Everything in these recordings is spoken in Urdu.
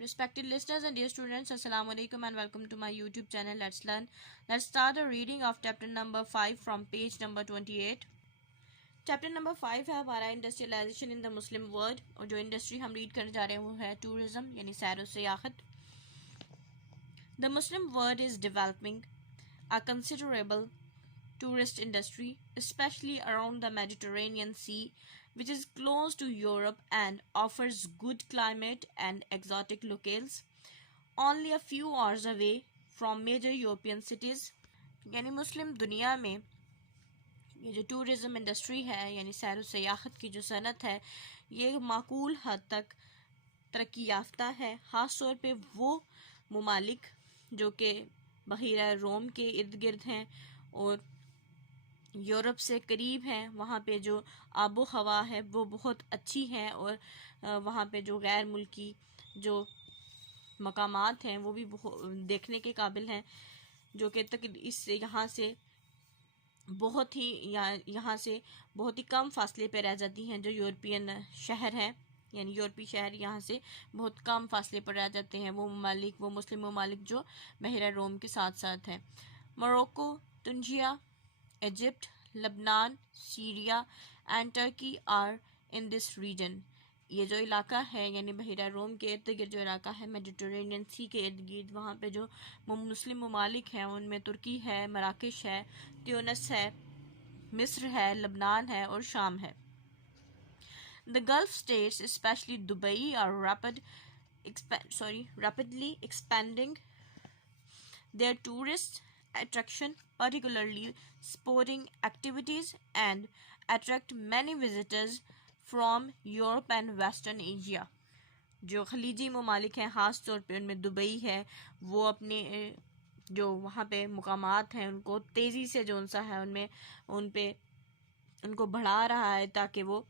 Respected listeners and dear students, Assalamu alaikum and welcome to my YouTube channel Let's Learn. Let's start the reading of chapter number 5 from page number 28. Chapter number 5 ہے ہمارا انڈسٹریلائزیشن ان دا مسلم ورلڈ، اور جو انڈسٹری ہم ریڈ کرنے جا رہے ہیں وہ ہے ٹورزم یعنی سیر و سیاحت. The Muslim world is developing a considerable tourist industry, especially around the Mediterranean Sea, which is close to Europe and offers good climate and exotic locales, only a few hours away from major European cities. یعنی مسلم دنیا میں یہ جو ٹورزم انڈسٹری ہے یعنی سیر و سیاحت کی جو صنعت ہے یہ معقول حد تک ترقی یافتہ ہے، خاص طور پہ وہ ممالک جو کہ بحیرہ روم کے ارد گرد ہیں اور یورپ سے قریب ہیں. وہاں پہ جو آب و ہوا ہے وہ بہت اچھی ہے، اور وہاں پہ جو غیر ملکی جو مقامات ہیں وہ بھی دیکھنے کے قابل ہیں، جو کہ یہاں سے بہت ہی کم فاصلے پہ رہ جاتی ہیں. جو یورپین شہر ہیں یعنی یورپی شہر یہاں سے بہت کم فاصلے پر رہ جاتے ہیں، وہ مسلم ممالک جو بحیرہ روم کے ساتھ ساتھ ہیں. موروکو، تنجیا، ایجپٹ، لبنان، Syria and Turkey are in this region. یہ جو علاقہ ہے یعنی بحیرہ روم کے ارد گرد جو علاقہ ہے میڈیٹرینین سی کے ارد گرد، وہاں پہ جو مسلم ممالک ہیں ان میں ترکی ہے، مراکش ہے، تیونس ہے، مصر ہے، لبنان ہے اور شام ہے. The Gulf states, especially Dubai, are rapidly expanding their tourist attraction, particularly sporting activities, and attract many visitors from Europe and Western Asia. جو خلیجی ممالک ہیں خاص طور پہ ان میں دبئی ہے، وہ اپنے جو وہاں پہ مقامات ہیں ان کو تیزی سے جو سا ہے ان کو بڑھا رہا ہے تاکہ وہ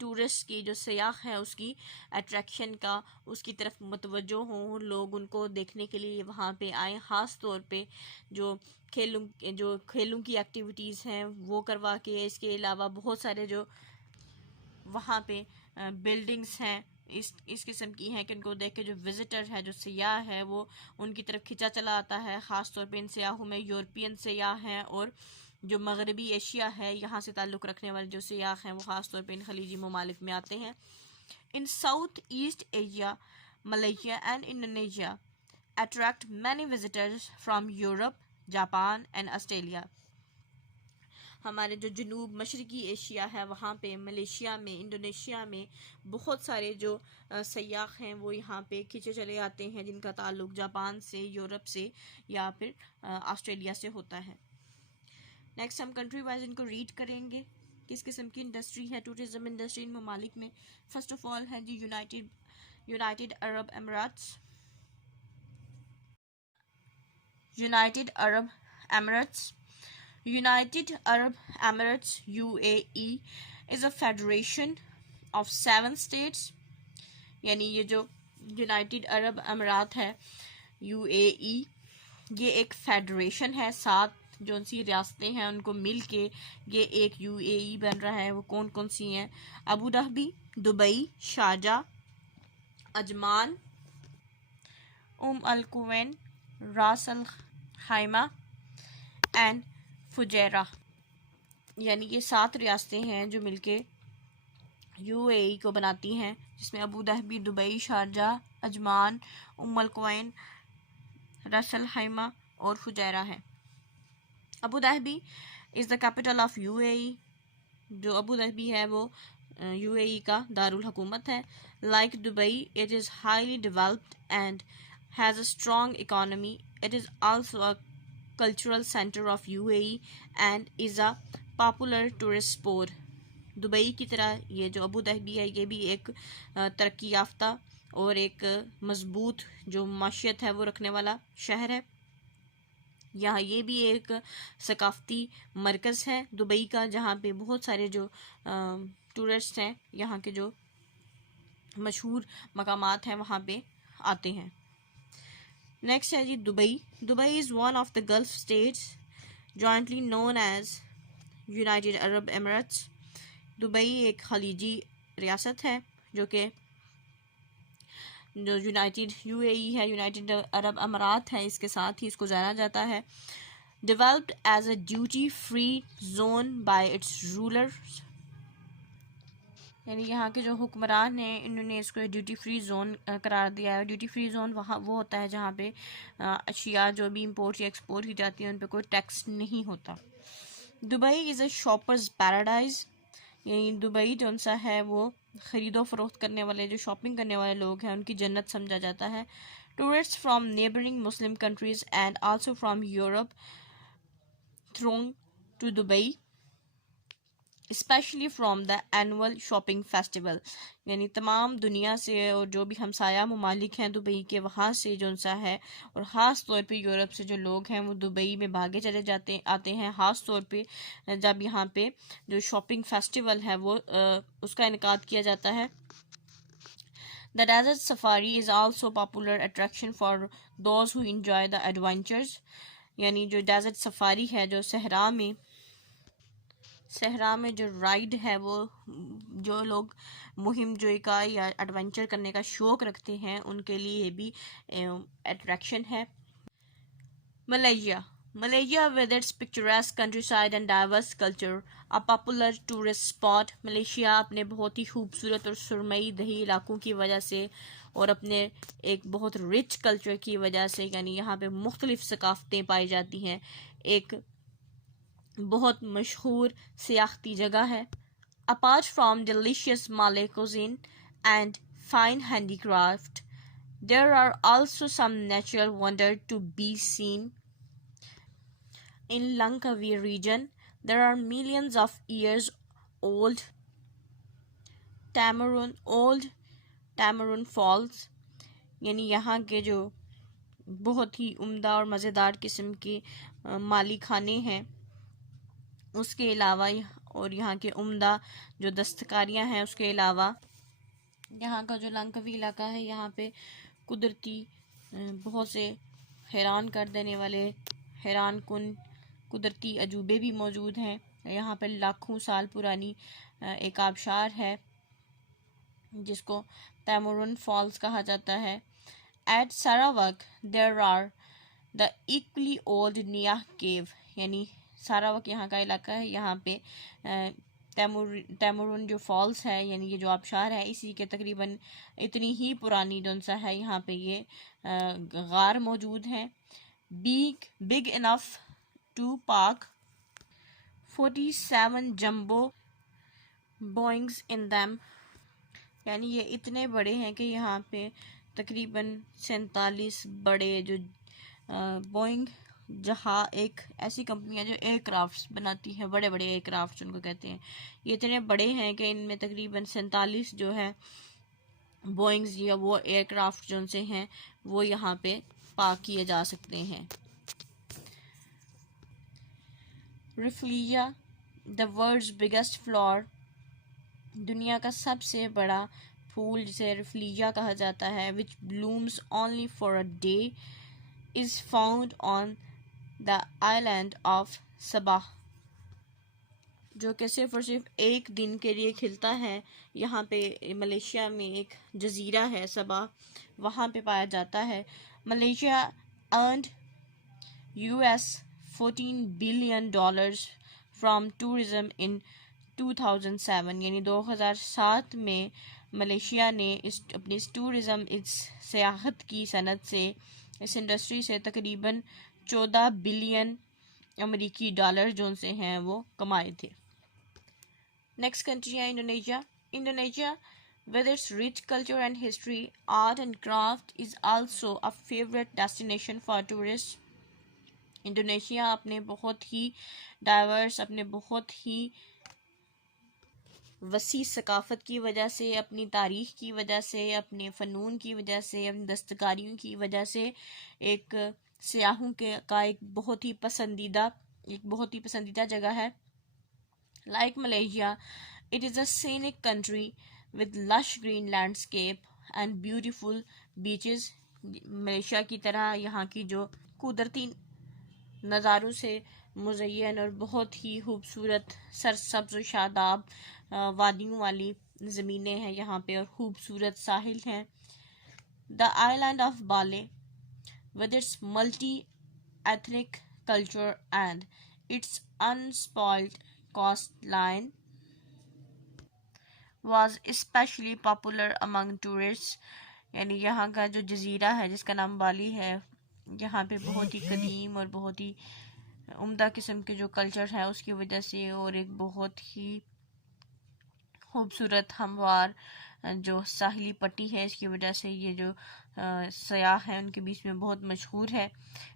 ٹورسٹ کی جو سیاح ہے اس کی اٹریکشن کا اس کی طرف متوجہ ہوں، لوگ ان کو دیکھنے کے لیے وہاں پہ آئیں. خاص طور پہ جو کھیلوں کی ایکٹیویٹیز ہیں وہ کروا کے، اس کے علاوہ بہت سارے جو وہاں پہ بلڈنگز ہیں اس قسم کی ہیں کہ ان کو دیکھ کے جو وزٹر ہے جو سیاح ہے وہ ان کی طرف کھینچا چلا آتا ہے. خاص طور پہ ان سیاحوں میں یورپین سیاح ہیں، اور جو مغربی ایشیا ہے یہاں سے تعلق رکھنے والے جو سیاح ہیں وہ خاص طور پہ ان خلیجی ممالک میں آتے ہیں. In South East Asia, Malaysia and Indonesia attract many visitors from Europe, Japan and Australia. ہمارے جو جنوب مشرقی ایشیا ہے وہاں پہ ملیشیا میں، انڈونیشیا میں بہت سارے جو سیاح ہیں وہ یہاں پہ کھینچے چلے آتے ہیں جن کا تعلق جاپان سے، یورپ سے یا پھر آسٹریلیا سے ہوتا ہے. نیکسٹ ہم کنٹری وائز ان کو ریڈ کریں گے کس قسم کی انڈسٹری ہے ٹورزم انڈسٹری ان ممالک میں. فرسٹ آف آل ہے جی United Arab Emirates. United Arab Emirates UAE is a federation of 7 states. یعنی یہ جو یونائٹیڈ عرب امارات ہے UAE یہ ایک فیڈریشن ہے، 7 جو سی ریاستیں ہیں ان کو مل کے یہ ایک UAE بن رہا ہے. وہ کون کون سی ہیں؟ Abu Dhabi, Dubai, Sharjah, Ajman, القوین، Ras Al Khaimah and Fujairah. یعنی یہ 7 ریاستیں ہیں جو مل کے UAE کو بناتی ہیں، جس میں Abu Dhabi, Dubai, Sharjah, Ajman, القوین، Ras al Khaimah اور فجیرہ ہے. Abu Dhabi is the capital of UAE. جو ابوظہبی ہے وہ UAE کا دارالحکومت ہے. Like Dubai it is highly developed and has a strong economy. It is also a cultural center of UAE and is a popular tourist spot. Dubai کی طرح یہ جو ابوظہبی ہے یہ بھی ایک ترقی یافتہ اور ایک مضبوط جو معیشت ہے وہ رکھنے والا شہر ہے. یہاں یہ بھی ایک ثقافتی مرکز ہے دبئی کا، جہاں پہ بہت سارے جو ٹورسٹ ہیں یہاں کے جو مشہور مقامات ہیں وہاں پہ آتے ہیں. نیکسٹ ہے جی Dubai. Dubai is one of the gulf states jointly known as United Arab Emirates. Dubai ایک خلیجی ریاست ہے جو کہ جو یونائٹڈ UAE ہے، یونائٹڈ عرب امارات ہے، اس کے ساتھ ہی اس کو جانا جاتا ہے. Developed as a duty free zone by it's rulers, یعنی یہاں کے جو حکمران ہیں انہوں نے اس کو ڈیوٹی فری زون قرار دیا ہے. ڈیوٹی فری زون وہاں وہ ہوتا ہے جہاں پہ اشیاء جو بھی امپورٹ یا ایکسپورٹ کی جاتی ہیں ان پہ کوئی ٹیکس نہیں ہوتا. Dubai is a shoppers paradise, یعنی دبئی جو سا ہے وہ خرید و فروخت کرنے والے، جو شاپنگ کرنے والے لوگ ہیں ان کی جنت سمجھا جاتا ہے. Tourist from neighbouring Muslim countries and also from Europe throng to Dubai, especially from the annual shopping festival, یعنی تمام دنیا سے اور جو بھی ہمسایہ ممالک ہیں دبئی کے وہاں سے جو سا ہے، اور خاص طور پہ یورپ سے جو لوگ ہیں وہ دبئی میں بھاگے چلے آتے ہیں، خاص طور پہ جب یہاں پہ جو شاپنگ فیسٹیول ہے وہ اس کا انعقاد کیا جاتا ہے. The desert safari is also popular attraction for those who enjoy the adventures، یعنی جو ڈیزرٹ سفاری ہے، جو صحرا میں جو رائڈ ہے، وہ جو لوگ مہم جوئی کا یا ایڈونچر کرنے کا شوق رکھتے ہیں ان کے لیے بھی اٹریکشن ہے. Malaysia with its picturesque countryside and diverse culture a popular tourist spot. Malaysia اپنے بہت ہی خوبصورت اور سرمئی دہی علاقوں کی وجہ سے اور اپنے ایک بہت رچ کلچر کی وجہ سے، یعنی یہاں پہ مختلف ثقافتیں پائی جاتی ہیں، ایک بہت مشہور سیاحتی جگہ ہے. Apart from delicious Malay cuisine and fine handicraft, there are also some natural wonders to be seen. In Langkawi region, there are millions of years old Tamarun Falls، یعنی یہاں کے جو بہت ہی عمدہ اور مزیدار قسم کے مالی کھانے ہیں، اس کے علاوہ اور یہاں کے عمدہ جو دستکاریاں ہیں، اس کے علاوہ یہاں کا جو لنکوی علاقہ ہے یہاں پہ قدرتی بہت سے حیران کر دینے والے، حیران کن قدرتی عجوبے بھی موجود ہیں. یہاں پہ لاکھوں سال پرانی ایک آبشار ہے جس کو تیمورن فالز کہا جاتا ہے. At Sarawak there are the equally old Niah cave, یعنی ساراوک یہاں کا علاقہ ہے، یہاں پہ تیمورن جو فالز ہے، یعنی یہ جو آبشار ہے اسی کے تقریباً اتنی ہی پرانی جونسا ہے یہاں پہ یہ غار موجود ہیں. big enough to park 47 jumbo Boeings in them، یعنی یہ اتنے بڑے ہیں کہ یہاں پہ تقریباً 47 بڑے جو بوئنگ ایک ایسی کمپنی ہے جو ایئر کرافٹس بناتی ہے، بڑے بڑے ایئر کرافٹس ان کو کہتے ہیں، یہ اتنے بڑے ہیں کہ ان میں تقریباً 47 جو ہے بوئنگز یا وہ ایئر کرافٹ جو سے ہیں وہ یہاں پہ پارک کیے جا سکتے ہیں. ریفلیجا دا ورلڈز بگیسٹ فلاور، دنیا کا سب سے بڑا پھول جسے ریفلیجا کہا جاتا ہے، which blooms only for a day, is found on the island of Sabah، جو کہ صرف اور صرف ایک دن کے لیے کھلتا ہے. یہاں پہ ملیشیا میں ایک جزیرہ ہے صبا، وہاں پہ پایا جاتا ہے. Malaysia earned $14 billion from tourism in 2007، یعنی 2007 میں ملیشیا نے اپنی ٹورزم سیاحت کی صنعت سے، اس انڈسٹری سے تقریباً 14 بلین امریکی ڈالر جو سے ہیں وہ کمائے تھے. نیکسٹ کنٹری ہے Indonesia with its rich culture and history, art and craft is also a favorite destination for tourists. Indonesia اپنے بہت ہی ڈائیورس، اپنے بہت ہی وسیع ثقافت کی وجہ سے، اپنی تاریخ کی وجہ سے، اپنے فنون کی وجہ سے، اپنی دستکاریوں کی وجہ سے ایک سیاحوں کا ایک بہت ہی پسندیدہ جگہ ہے. Like Malaysia, it is a scenic country with lush green landscape and beautiful beaches. Malaysia کی طرح یہاں کی جو قدرتی نظاروں سے مزین اور بہت ہی خوبصورت سرسبز و شاداب وادیوں والی زمینیں ہیں یہاں پہ، اور خوبصورت ساحل ہیں. The island of Bali, with its multi-ethnic culture and its unspoiled coastline, was especially popular among tourists. یعنی یہاں کا جو جزیرہ ہے جس کا نام بالی ہے، یہاں پہ بہت ہی قدیم اور بہت ہی عمدہ قسم کے جو کلچر ہے اس کی وجہ سے، اور ایک بہت ہی خوبصورت ہموار جو ساحلی پٹی ہے اس کی وجہ سے یہ جو سیاح ہیں ان کے بیچ میں بہت مشہور ہے۔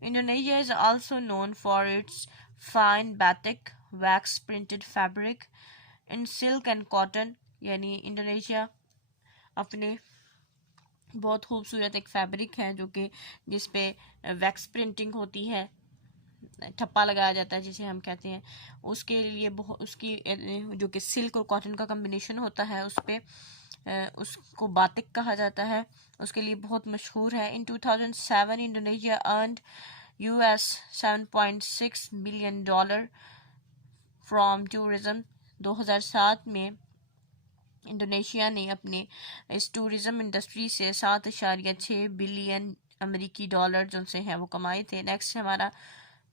Indonesia is also known for its fine batik wax printed fabric in silk and cotton، یعنی انڈونیشیا اپنے بہت خوبصورت ایک فیبرک ہے جو کہ جس پہ ویکس پرنٹنگ ہوتی ہے، ٹھپا لگایا جاتا ہے جسے ہم کہتے ہیں، اس کے لیے اس کی جو کہ سلک اور کاٹن کا کمبینیشن ہوتا ہے اس پہ اس کو باتک کہا جاتا ہے، اس کے لیے بہت مشہور ہے۔ In 2007 Indonesia earned US $7.6 billion from tourism۔ 2007 میں انڈونیشیا نے اپنے اس ٹورزم انڈسٹری سے 7.6 بلین امریکی ڈالر جو سے ہیں وہ کمائے تھے۔ نیکسٹ ہمارا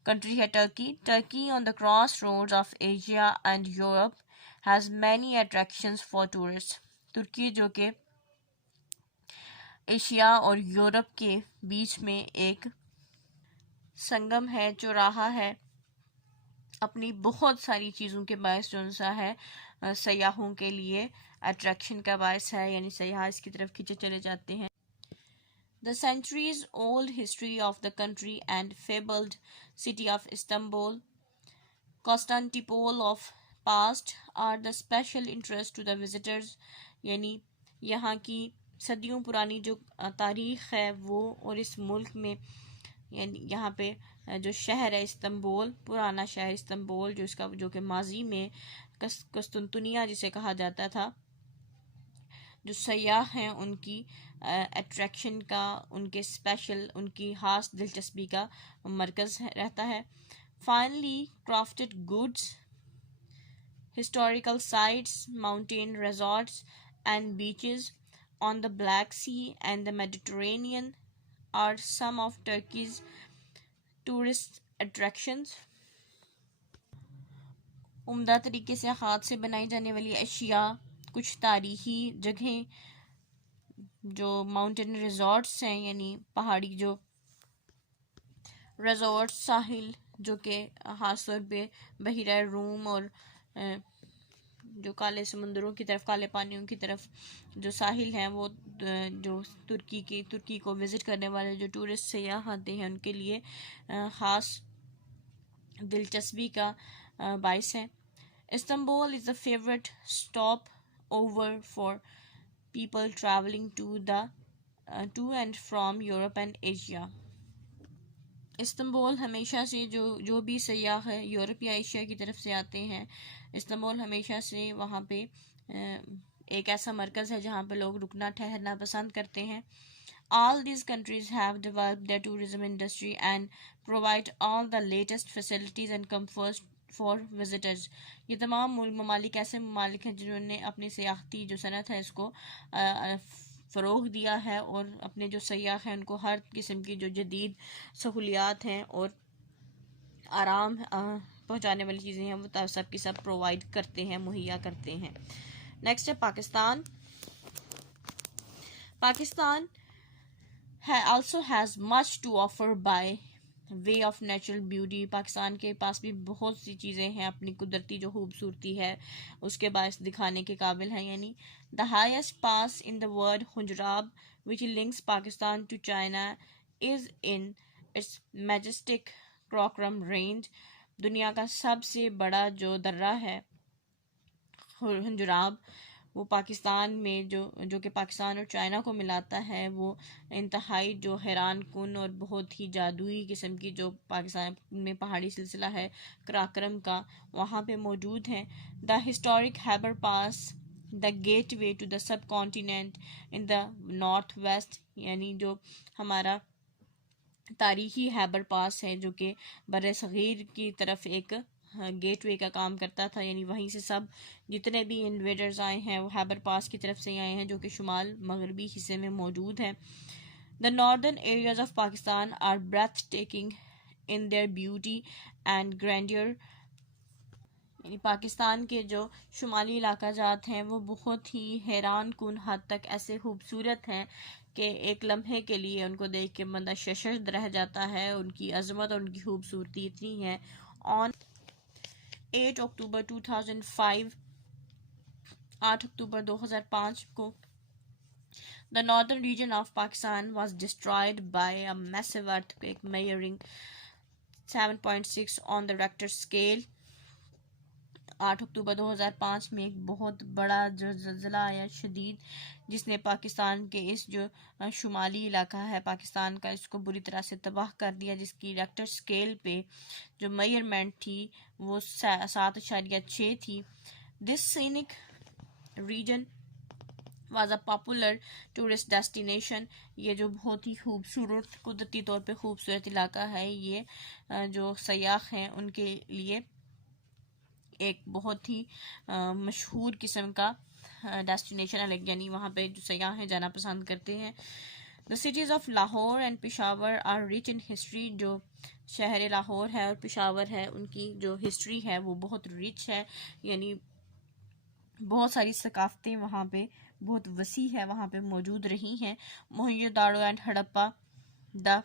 کنٹری ہے Turkey. Turkey on the crossroads of Asia and Europe has many attractions for tourist. ترکی جو کہ ایشیا اور یورپ کے بیچ میں ایک سنگم ہے، چوراہا ہے، اپنی بہت ساری چیزوں کے باعث جو سا ہے سیاحوں کے لیے اٹریکشن کا باعث ہے، یعنی سیاح اس کی طرف کھینچے چلے جاتے ہیں۔ The centuries old history of the country and fabled city of Istanbul, Constantinople of past are the special interest to the visitors، یعنی یہاں کی صدیوں پرانی جو تاریخ ہے وہ، اور اس ملک میں یعنی یہاں پہ جو شہر ہے استنبول، پرانا شہر استنبول جو کہ ماضی میں قسطنطنیہ جسے کہا جاتا تھا، جو سیاح ہیں ان کی اٹریکشن کا، ان کے اسپیشل، ان کی خاص دلچسپی کا مرکز رہتا ہے۔ Finely crafted goods, historical sites, mountain resorts and beaches on the Black Sea and the Mediterranean are some of Turkey's tourist attractions. عمدہ طریقے سے ہاتھ سے بنائی جانے والی اشیاء، کچھ تاریخی جگہیں، جو ماؤنٹین ریزورٹس ہیں یعنی پہاڑی جو ریزورٹ، ساحل جو کہ خاص طور پہ بحیرہ روم اور جو کالے سمندروں کی طرف، کالے پانیوں کی طرف جو ساحل ہیں، وہ جو ترکی کو وزٹ کرنے والے جو ٹورسٹ سیاح آتے ہیں ان کے لیے خاص دلچسپی کا باعث ہے۔ Istanbul is a favorite stop over for people traveling to and from Europe and Asia۔ Istanbul ہمیشہ سے جو بھی سیاح ہے یورپ یا ایشیا کی طرف سے آتے ہیں، استنبول ہمیشہ سے وہاں پہ ایک ایسا مرکز ہے جہاں پہ لوگ رکنا ٹھہرنا پسند کرتے ہیں۔ All these countries have developed their tourism industry and provide all the latest facilities and comforts for visitors۔ یہ تمام ممالک ایسے ممالک ہیں جنہوں نے اپنی سیاحتی جو صنعت ہے اس کو فروغ دیا ہے، اور اپنے جو سیاح ہیں ان کو ہر قسم کی جو جدید سہولیات ہیں اور آرام پہنچانے والی چیزیں ہیں وہ سب کی سب پرووائڈ کرتے ہیں، مہیا کرتے ہیں۔ نیکسٹ ہے Pakistan. Pakistan also has much to offer by way of natural beauty۔ Pakistan کے پاس بھی بہت سی چیزیں ہیں، اپنی قدرتی جو خوبصورتی ہے اس کے باعث دکھانے کے قابل ہیں، یعنی the highest pass in the world Khunjerab which links Pakistan to China is in its majestic Karakoram range۔ دنیا کا سب سے بڑا جو درہ ہے خنجراب، وہ پاکستان میں جو کہ پاکستان اور چائنا کو ملاتا ہے، وہ انتہائی جو حیران کن اور بہت ہی جادوئی قسم کی جو پاکستان میں پہاڑی سلسلہ ہے کراکرم کا، وہاں پہ موجود ہیں۔ The historic Khyber pass, the gateway to the subcontinent in the northwest, یعنی جو ہمارا تاریخی ہیبر پاس ہے جو کہ بر صغیر کی طرف ایک گیٹ وے کا کام کرتا تھا، یعنی وہیں سے سب جتنے بھی انویڈرز آئے ہیں وہ خیبر پاس کی طرف سے آئے ہیں جو کہ شمال مغربی حصے میں موجود ہے. The northern areas of Pakistan are breathtaking in their beauty and grandeur. یعنی پاکستان کے جو شمالی علاقہ جات ہیں وہ بہت ہی حیران کن حد تک ایسے خوبصورت ہیں کہ ایک لمحے کے لیے ان کو دیکھ کے بندہ ششدر رہ جاتا ہے. ان کی عظمت اور ان کی خوبصورتی اتنی ہے. On 8 اکتوبر 2005 8 اکتوبر 2005 کو the northern region of Pakistan was destroyed by a massive earthquake measuring 7.6 on the Richter scale. 8 اکتوبر 2005 میں ایک بہت بڑا جو زلزلہ آیا شدید، جس نے پاکستان کے اس جو شمالی علاقہ ہے پاکستان کا، اس کو بری طرح سے تباہ کر دیا، جس کی ریکٹر سکیل پہ جو میئرمنٹ تھی وہ 7.6 تھی. This scenic region was a popular tourist destination. یہ جو بہت ہی خوبصورت قدرتی طور پہ خوبصورت علاقہ ہے، یہ جو سیاح ہیں ان کے لیے ایک بہت ہی مشہور قسم کا ڈیسٹینیشن ہے، یعنی وہاں پہ جو سیاح ہیں جانا پسند کرتے ہیں. The cities of Lahore and Peshawar are rich in history. جو شہر لاہور ہے اور پشاور ہے ان کی جو ہسٹری ہے وہ بہت رچ ہے، یعنی بہت ساری ثقافتیں وہاں پہ بہت وسیع ہے وہاں پہ موجود رہی ہیں. Mohenjo Daro and Harappa the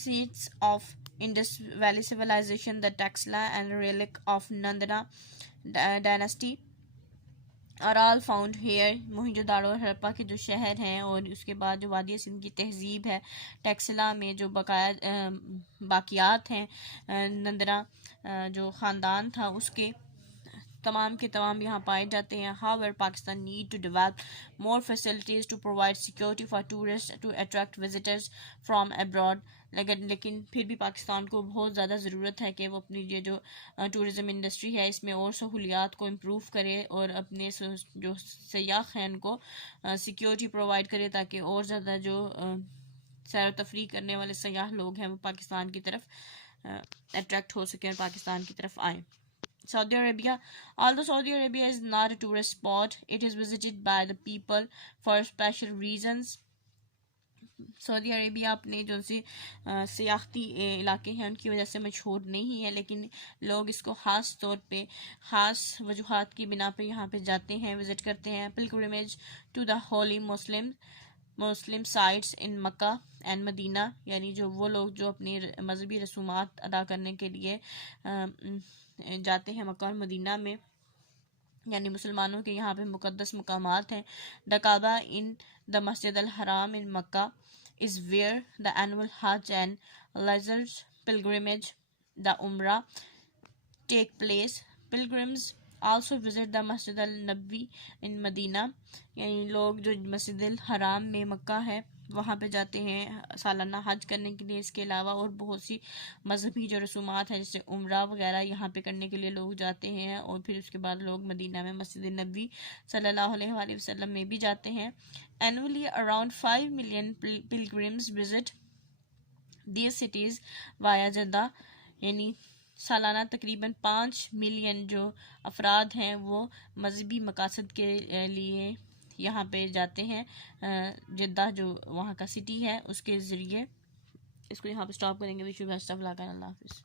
seats of Indus Valley civilization, the Taxila and relic of Nandana dynasty are all found here. Mohenjo Daro اور ہڑپا کے جو شہر ہیں اور اس کے بعد جو وادی سندھ کی تہذیب ہے، ٹیکسلا میں جو باقیات ہیں نندنا جو خاندان تھا اس کے تمام کے تمام یہاں پائے جاتے ہیں. However, Pakistan need to develop more facilities to provide security for tourists to attract visitors from abroad. لیکن پھر بھی پاکستان کو بہت زیادہ ضرورت ہے کہ وہ اپنی یہ جو ٹورزم انڈسٹری ہے اس میں اور سہولیات کو امپروو کرے اور اپنے جو سیاح ہیں ان کو سیکیورٹی پرووائڈ کرے تاکہ اور زیادہ جو سیر و تفریح کرنے والے سیاح لوگ ہیں وہ پاکستان کی طرف اٹریکٹ ہو سکیں اور پاکستان کی طرف آئیں. Saudi Arabia. Although Saudi Arabia is not a tourist spot, it is visited by the people for special reasons. سعودی عربیہ اپنے جو سیاحتی علاقے ہیں ان کی وجہ سے مشہور نہیں ہے، لیکن لوگ اس کو خاص طور پہ خاص وجوہات کی بنا پہ یہاں پہ جاتے ہیں، وزٹ کرتے ہیں. pilgrimage to the holy Muslim sites in Mecca and Medina, یعنی جو وہ لوگ جو اپنی مذہبی رسومات ادا کرنے کے لیے جاتے ہیں مکہ اور مدینہ میں، یعنی مسلمانوں کے یہاں پہ مقدس مقامات ہیں. the Kaaba in the Masjid al-Haram in Makkah is where the annual Hajj and Leisure pilgrimage, the Umrah, take place. Pilgrims also visit the Masjid al-Nabawi in Medina. یعنی لوگ جو مسجد الحرام میں مکہ ہے وہاں پہ جاتے ہیں سالانہ حج کرنے کے لیے. اس کے علاوہ اور بہت سی مذہبی جو رسومات ہیں جیسے عمرہ وغیرہ یہاں پہ کرنے کے لیے لوگ جاتے ہیں، اور پھر اس کے بعد لوگ مدینہ میں مسجد نبوی صلی اللہ علیہ وآلہ وسلم میں بھی جاتے ہیں. Annually around 5 million pilgrims visit these cities via Jeddah. یعنی سالانہ تقریباً 5 ملین جو افراد ہیں وہ مذہبی مقاصد کے لیے یہاں پہ جاتے ہیں. جدہ جو وہاں کا سٹی ہے اس کے ذریعے. اس کو یہاں پہ سٹاپ کریں گے. وش یو بیسٹ آف لک. اللہ حافظ.